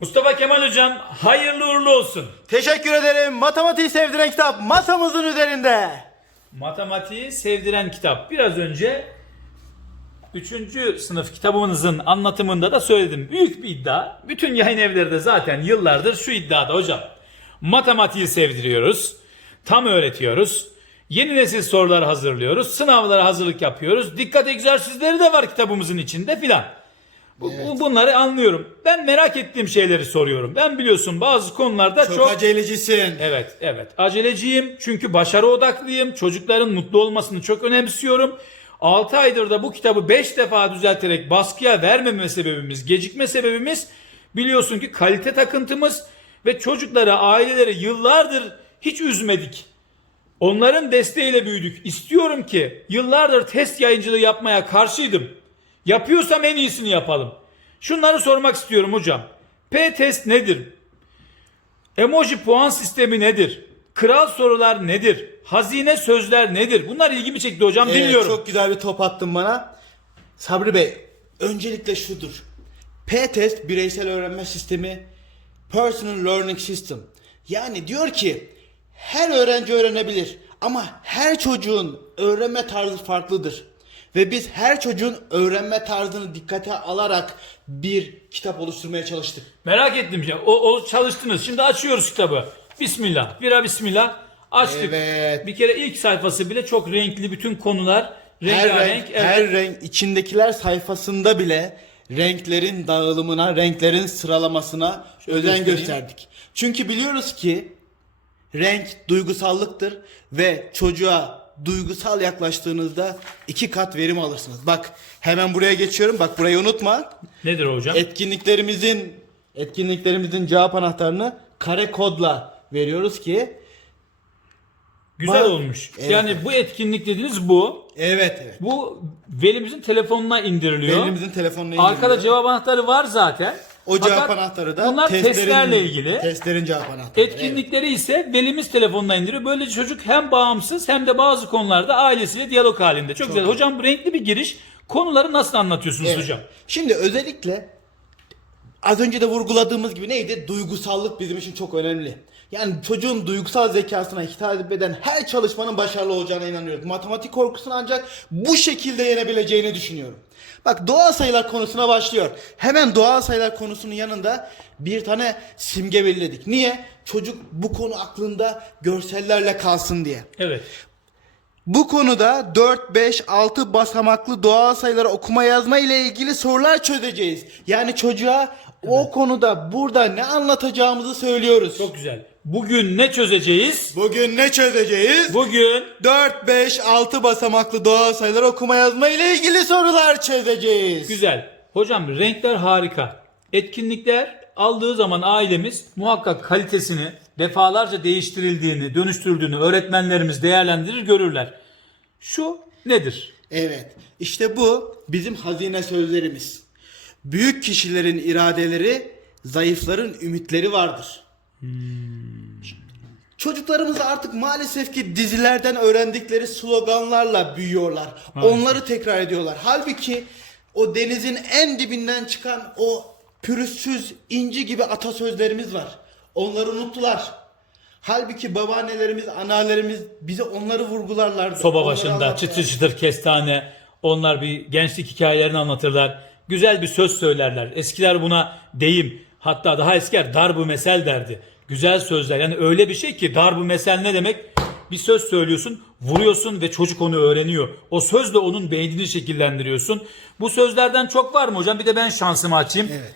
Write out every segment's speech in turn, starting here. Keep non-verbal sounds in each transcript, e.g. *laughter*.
Mustafa Kemal Hocam hayırlı uğurlu olsun. Teşekkür ederim. Matematiği sevdiren kitap masamızın üzerinde. Matematiği sevdiren kitap. Biraz önce 3. sınıf kitabımızın anlatımında da söyledim. Büyük bir iddia. Bütün yayın evleri de zaten yıllardır şu iddiada hocam. Matematiği sevdiriyoruz. Tam öğretiyoruz. Yeni nesil sorular hazırlıyoruz. Sınavlara hazırlık yapıyoruz. Dikkat egzersizleri de var kitabımızın içinde filan. Bu- bu- Bunları anlıyorum. Ben merak ettiğim şeyleri soruyorum. Ben biliyorsun bazı konularda Çok, çok acelecisin. Evet, evet. Aceleciyim çünkü başarı odaklıyım. Çocukların mutlu olmasını çok önemsiyorum. 6 aydır da bu kitabı 5 defa düzelterek baskıya vermeme sebebimiz, gecikme sebebimiz biliyorsun ki kalite takıntımız ve çocuklara, aileleri yıllardır hiç üzmedik. Onların desteğiyle büyüdük. İstiyorum ki yıllardır test yayıncılığı yapmaya karşıydım. Yapıyorsam en iyisini yapalım. Şunları sormak istiyorum hocam. P-test nedir? Emoji puan sistemi nedir? Kral sorular nedir? Hazine sözler nedir? Bunlar ilgimi çekti hocam Evet, dinliyorum. çok güzel bir top attın bana. Sabri Bey, öncelikle şudur. P-test bireysel öğrenme sistemi Personal Learning System. Yani diyor ki her öğrenci öğrenebilir ama her çocuğun öğrenme tarzı farklıdır. Ve biz her çocuğun öğrenme tarzını dikkate alarak bir kitap oluşturmaya çalıştık. Merak ettim ya. O, o çalıştınız. Şimdi açıyoruz kitabı. Bismillah. Bira bismillah. Açtık. Evet. Bir kere ilk sayfası bile çok renkli. Bütün konular Her rengarenk. renk, Evet. her renk içindekiler sayfasında bile renklerin dağılımına, renklerin sıralamasına özen göstereyim. gösterdik. Çünkü biliyoruz ki renk duygusallıktır ve çocuğa duygusal yaklaştığınızda iki kat verim alırsınız. Bak hemen buraya geçiyorum. Bak burayı unutma. Nedir hocam? Etkinliklerimizin etkinliklerimizin cevap anahtarını kare kodla veriyoruz ki Güzel Bak- olmuş. Evet. Yani bu etkinlik dediğiniz bu. evet evet. Bu velimizin telefonuna indiriliyor. Elimizin telefonuna Arkada cevap anahtarı var zaten. O cevap anahtarı da bunlar testlerin, testlerle ilgili. Testlerin cevap anahtarı. Etkinlikleri ise velimiz telefonuna indiriyor. Böylece çocuk hem bağımsız hem de bazı konularda ailesiyle diyalog halinde. Çok, güzel. Hocam bu renkli bir giriş. Konuları nasıl anlatıyorsunuz Evet. hocam? Şimdi özellikle az önce de vurguladığımız gibi neydi? Duygusallık bizim için çok önemli. Yani çocuğun duygusal zekasına hitap eden her çalışmanın başarılı olacağına inanıyoruz. Matematik korkusunu ancak bu şekilde yenebileceğini düşünüyorum. Bak doğal sayılar konusuna başlıyor. Hemen doğal sayılar konusunun yanında bir tane simge belirledik. Niye? Çocuk bu konu aklında görsellerle kalsın diye. Evet. Bu konuda 4, 5, 6 basamaklı doğal sayıları okuma yazma ile ilgili sorular çözeceğiz. Yani çocuğa o konuda burada ne anlatacağımızı söylüyoruz. Çok güzel. Bugün ne çözeceğiz? Bugün ne çözeceğiz? Bugün 4, 5, 6 basamaklı doğal sayılar okuma yazma ile ilgili sorular çözeceğiz. güzel. Hocam renkler harika. Etkinlikler aldığı zaman ailemiz muhakkak kalitesini defalarca değiştirildiğini, dönüştürüldüğünü öğretmenlerimiz değerlendirir, görürler. Şu nedir? Evet. İşte bu bizim hazine sözlerimiz. Büyük kişilerin iradeleri, zayıfların ümitleri vardır. Çocuklarımız artık maalesef ki dizilerden öğrendikleri sloganlarla büyüyorlar. Onları tekrar ediyorlar. Halbuki o denizin en dibinden çıkan o pürüzsüz inci gibi atasözlerimiz var. Onları unuttular. Halbuki babaannelerimiz, analarımız bize onları vurgularlardı. Soba Onları başında çıtır çıtır kestane. Onlar bir gençlik hikayelerini anlatırlar. Güzel bir söz söylerler. Eskiler buna deyim. Hatta daha eskiler darbu mesel derdi. Güzel sözler. Yani öyle bir şey ki darbu mesel ne demek? Bir söz söylüyorsun, vuruyorsun ve çocuk onu öğreniyor. O sözle onun beynini şekillendiriyorsun. Bu sözlerden çok var mı hocam? Bir de ben şansımı açayım. Evet.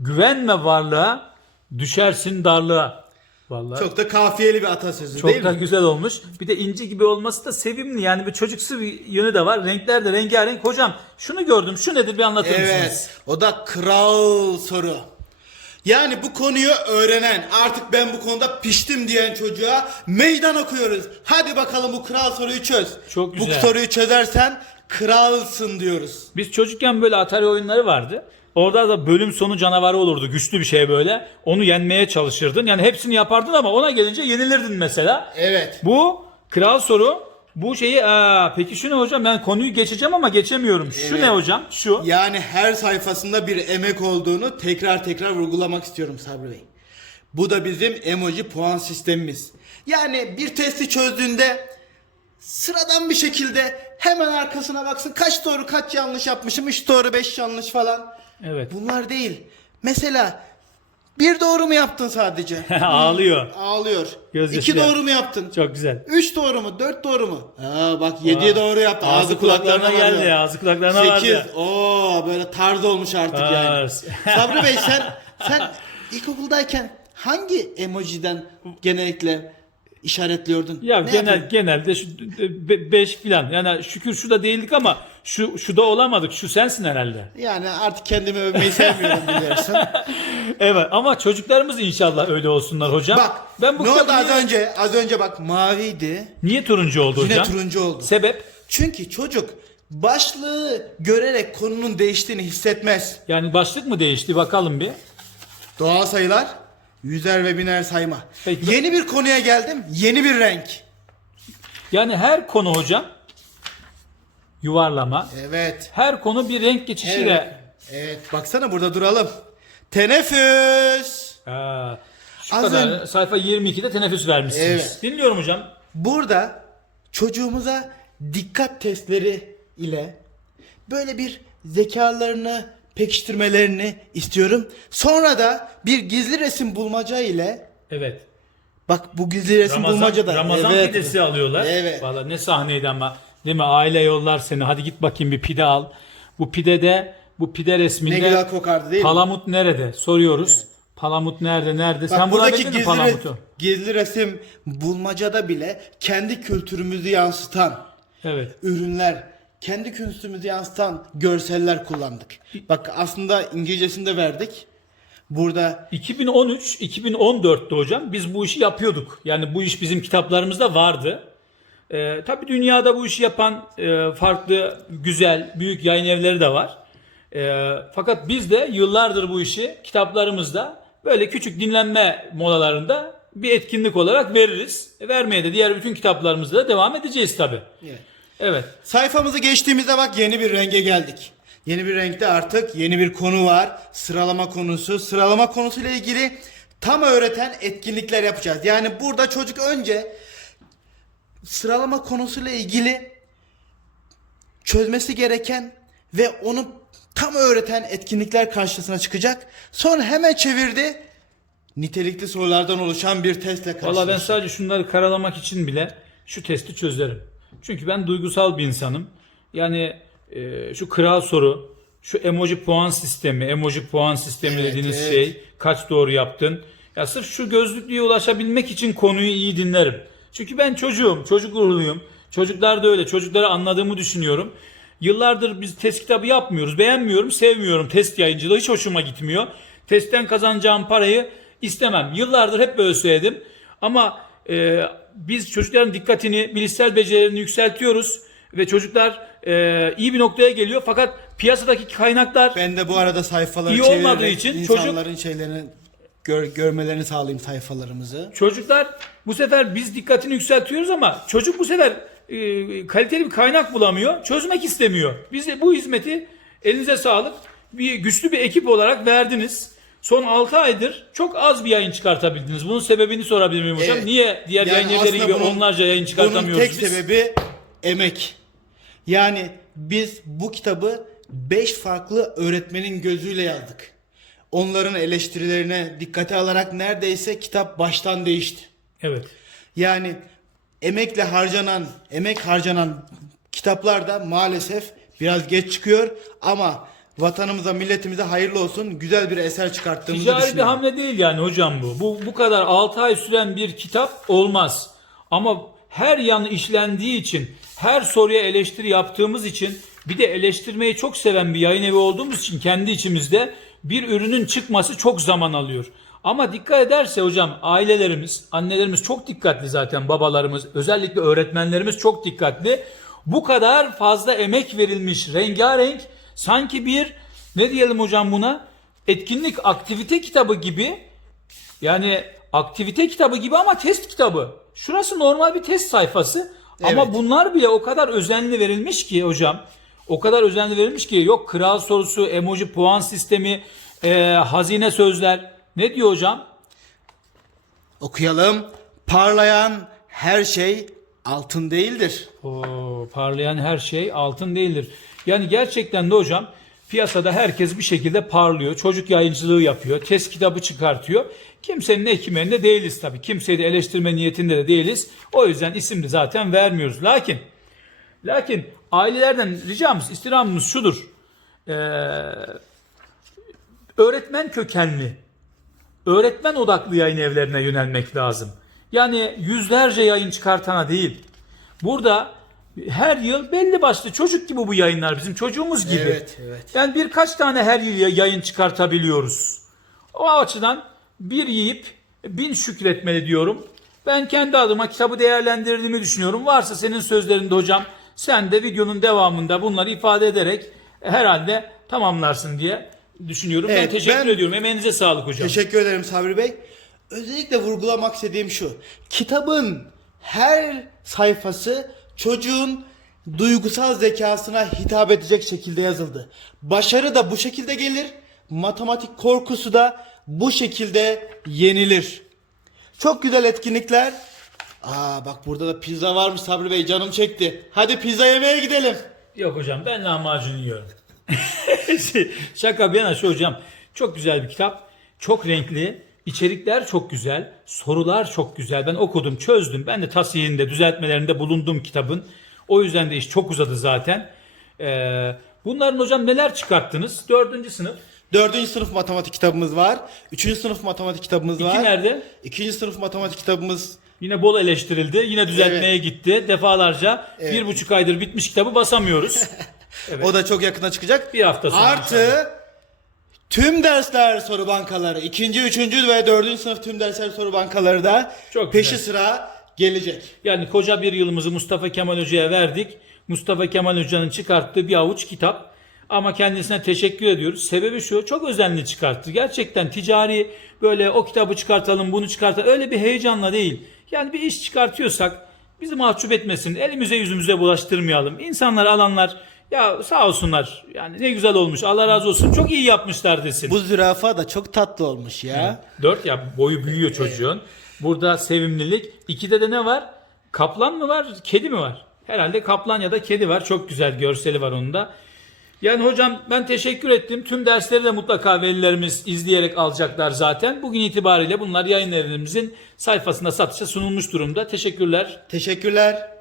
Güvenme varlığa, düşersin darlığa. Vallahi. Çok da kafiyeli bir atasözü Çok değil da mi? güzel olmuş. Bir de inci gibi olması da sevimli. Yani bir çocuksu bir yönü de var. Renkler de rengarenk. Hocam şunu gördüm. Şu nedir bir anlatır mısınız? Evet. O da kral soru. Yani bu konuyu öğrenen, artık ben bu konuda piştim diyen çocuğa meydan okuyoruz. Hadi bakalım bu kral soruyu çöz. Çok güzel. Bu soruyu çözersen kralsın diyoruz. Biz çocukken böyle Atari oyunları vardı. Orada da bölüm sonu canavarı olurdu. Güçlü bir şey böyle. Onu yenmeye çalışırdın. Yani hepsini yapardın ama ona gelince yenilirdin mesela. Evet. Bu kral soru Bu şeyi aa, peki şu ne hocam? Ben konuyu geçeceğim ama geçemiyorum. Şu Evet. ne hocam? Şu. Yani her sayfasında bir emek olduğunu tekrar tekrar vurgulamak istiyorum Sabri Bey. Bu da bizim emoji puan sistemimiz. Yani bir testi çözdüğünde sıradan bir şekilde hemen arkasına baksın kaç doğru kaç yanlış yapmışım 3 doğru 5 yanlış falan. Evet. Bunlar değil. Mesela bir doğru mu yaptın sadece? *laughs* Ağlıyor. Ağlıyor. Gözyaşı İki ya. doğru mu yaptın? Çok güzel. Üç doğru mu? Dört doğru mu? Aa bak yediye Aa, doğru yaptı. Ağzı kulaklarına geldi varıyor. ya. Ağzı kulaklarına vardı. Sekiz. Oo böyle tarz olmuş artık Aa, yani. *laughs* Sabri Bey sen sen ilkokuldayken hangi emojiden genellikle işaretliyordun? Ya Ne genel yapıyordun? genelde şu 5 filan. Yani şükür şu da değildik ama şu şu da olamadık. Şu sensin herhalde. Yani artık kendimi övmeyi sevmiyorum biliyorsun. *laughs* Evet ama çocuklarımız inşallah öyle olsunlar hocam. bak ben bu ne oldu az niye, önce? Az önce bak maviydi. niye turuncu oldu Yine hocam? turuncu oldu. Sebep? Çünkü çocuk başlığı görerek konunun değiştiğini hissetmez. Yani başlık mı değişti bakalım bir. Doğal sayılar, yüzer ve biner sayma. Peki. Yeni bir konuya geldim, yeni bir renk. Yani her konu hocam yuvarlama. Evet. Her konu bir renk geçişiyle. Evet, baksana burada duralım. Teneffüs. Aa, şu Az kadar ön- sayfa 22'de teneffüs vermişsiniz. Evet. Dinliyorum hocam. Burada çocuğumuza dikkat testleri ile böyle bir zekalarını pekiştirmelerini istiyorum. Sonra da bir gizli resim bulmaca ile Evet. bak bu gizli resim Ramazan, bulmaca da Ramazan evet. pidesi alıyorlar. Evet. Valla ne sahneydi ama. Değil mi? Aile yollar seni. Hadi git bakayım bir pide al. Bu pidede bu pide resminde Ne güzel kokardı değil mi? Palamut nerede? Soruyoruz. Palamut nerede? Nerede? Bak Sen buradaki bulabildin mi gizli, Palamut'u? re- gizli resim bulmacada bile kendi kültürümüzü yansıtan Evet. ürünler, kendi kültürümüzü yansıtan görseller kullandık. Bak aslında İngilizcesini de verdik. Burada 2013 2014'te hocam biz bu işi yapıyorduk. Yani bu iş bizim kitaplarımızda vardı. Ee, tabii dünyada bu işi yapan e, farklı güzel büyük yayın evleri de var. Ee, fakat biz de yıllardır bu işi kitaplarımızda böyle küçük dinlenme molalarında bir etkinlik olarak veririz. E, vermeye de diğer bütün kitaplarımızda da devam edeceğiz tabii. Evet. Evet. sayfamızı geçtiğimizde bak yeni bir renge geldik. Yeni bir renkte artık yeni bir konu var. Sıralama konusu. Sıralama konusuyla ilgili tam öğreten etkinlikler yapacağız. Yani burada çocuk önce sıralama konusuyla ilgili çözmesi gereken ve onu tam öğreten etkinlikler karşısına çıkacak. Sonra hemen çevirdi. Nitelikli sorulardan oluşan bir testle Valla ben karşılaşacak. sadece şunları karalamak için bile şu testi çözerim. Çünkü ben duygusal bir insanım. Yani e, şu kral soru, şu emoji puan sistemi, emoji puan sistemi Evet, dediğiniz evet. şey kaç doğru yaptın. Ya sırf şu gözlüklüğe ulaşabilmek için konuyu iyi dinlerim. Çünkü ben çocuğum, çocuk ruhluyum. Çocuklar da öyle. Çocukları anladığımı düşünüyorum. Yıllardır biz test kitabı yapmıyoruz. Beğenmiyorum, sevmiyorum. Test yayıncılığı hiç hoşuma gitmiyor. Testten kazanacağım parayı istemem. Yıllardır hep böyle söyledim. Ama e, biz çocukların dikkatini, bilişsel becerilerini yükseltiyoruz. Ve çocuklar e, iyi bir noktaya geliyor. Fakat piyasadaki kaynaklar Ben de bu arada sayfaları İyi çevirerek olmadığı için çocuk- insanların şeylerini gör- görmelerini sağlayayım sayfalarımızı. Çocuklar bu sefer biz dikkatini yükseltiyoruz ama çocuk bu sefer e, kaliteli bir kaynak bulamıyor. Çözmek istemiyor. Biz de bu hizmeti elinize sağlık. Bir güçlü bir ekip olarak verdiniz. Son 6 aydır çok az bir yayın çıkartabildiniz. Bunun sebebini sorabilir miyim hocam? Evet. Niye diğer Yani yayın evleri gibi bunun- onlarca yayın çıkartamıyoruz Bunun tek biz? sebebi emek. Yani biz bu kitabı 5 farklı öğretmenin gözüyle yazdık. Onların eleştirilerine dikkate alarak neredeyse kitap baştan değişti. Evet. Yani emekle harcanan, emek harcanan kitaplar da maalesef biraz geç çıkıyor ama vatanımıza, milletimize hayırlı olsun. Güzel bir eser çıkarttığımızı Ticari bir düşünüyorum. hamle değil yani hocam bu. Bu bu kadar 6 ay süren bir kitap olmaz. Ama her yanı işlendiği için, her soruya eleştiri yaptığımız için, bir de eleştirmeyi çok seven bir yayın evi olduğumuz için kendi içimizde bir ürünün çıkması çok zaman alıyor. Ama dikkat ederse hocam ailelerimiz, annelerimiz çok dikkatli zaten babalarımız, özellikle öğretmenlerimiz çok dikkatli. Bu kadar fazla emek verilmiş rengarenk sanki bir ne diyelim hocam buna etkinlik aktivite kitabı gibi yani aktivite kitabı gibi ama test kitabı. Şurası normal bir test sayfası Ama Evet. bunlar bile o kadar özenli verilmiş ki hocam. O kadar özenli verilmiş ki yok kral sorusu, emoji puan sistemi, e, hazine sözler. Ne diyor hocam? Okuyalım. Parlayan her şey altın değildir. Oo, parlayan her şey altın değildir. Yani gerçekten de hocam piyasada herkes bir şekilde parlıyor. Çocuk yayıncılığı yapıyor. Test kitabı çıkartıyor. Kimsenin ekmeğinde değiliz tabii. Kimseyi de eleştirme niyetinde de değiliz. O yüzden isim de zaten vermiyoruz. Lakin lakin ailelerden ricamız, istirhamımız şudur. Ee, öğretmen kökenli, öğretmen odaklı yayın evlerine yönelmek lazım. Yani yüzlerce yayın çıkartana değil. Burada her yıl belli başlı çocuk gibi bu yayınlar bizim çocuğumuz gibi. Evet, evet. Yani birkaç tane her yıl yayın çıkartabiliyoruz. O açıdan bir yiyip bin şükretmeli diyorum. Ben kendi adıma kitabı değerlendirdiğimi düşünüyorum. Varsa senin sözlerinde hocam sen de videonun devamında bunları ifade ederek herhalde tamamlarsın diye düşünüyorum. ben Evet, teşekkür ben- ediyorum. Emeğinize sağlık hocam. Teşekkür ederim Sabri Bey. Özellikle vurgulamak istediğim şu. Kitabın her sayfası çocuğun duygusal zekasına hitap edecek şekilde yazıldı. Başarı da bu şekilde gelir. Matematik korkusu da bu şekilde yenilir. Çok güzel etkinlikler. Aa bak burada da pizza varmış Sabri Bey canım çekti. Hadi pizza yemeye gidelim. Yok hocam ben lahmacun yiyorum. *laughs* Şaka bir yana şu hocam. Çok güzel bir kitap. Çok renkli. İçerikler çok güzel. Sorular çok güzel. Ben okudum, çözdüm. Ben de tasihinde, düzeltmelerinde bulundum kitabın. O yüzden de iş çok uzadı zaten. Ee, bunların hocam neler çıkarttınız? Dördüncü sınıf. Dördüncü sınıf matematik kitabımız var. Üçüncü sınıf matematik kitabımız var. İki nerede? İkinci sınıf matematik kitabımız Yine bol eleştirildi. Yine düzeltmeye gitti. Defalarca. Evet. Bir buçuk aydır bitmiş kitabı basamıyoruz. *laughs* O da çok yakında çıkacak. Bir hafta sonra Artı tüm dersler soru bankaları. ikinci, üçüncü ve dördüncü sınıf tüm dersler soru bankaları da Çok peşi güzel. sıra gelecek. Yani koca bir yılımızı Mustafa Kemal Hoca'ya verdik. Mustafa Kemal Hoca'nın çıkarttığı bir avuç kitap. Ama kendisine teşekkür ediyoruz. Sebebi şu, çok özenli çıkarttı. Gerçekten ticari böyle o kitabı çıkartalım, bunu çıkartalım. Öyle bir heyecanla değil. Yani bir iş çıkartıyorsak bizi mahcup etmesin. Elimize yüzümüze bulaştırmayalım. İnsanlar alanlar ya sağ olsunlar. Yani ne güzel olmuş. Allah razı olsun. Çok iyi yapmışlar desin. Bu zürafa da çok tatlı olmuş ya. Dört ya boyu büyüyor çocuğun. Burada sevimlilik. İkide de ne var? Kaplan mı var? Kedi mi var? Herhalde kaplan ya da kedi var. Çok güzel görseli var onun da. Yani hocam ben teşekkür ettim. Tüm dersleri de mutlaka velilerimiz izleyerek alacaklar zaten. Bugün itibariyle bunlar yayın evimizin sayfasında satışa sunulmuş durumda. Teşekkürler. Teşekkürler.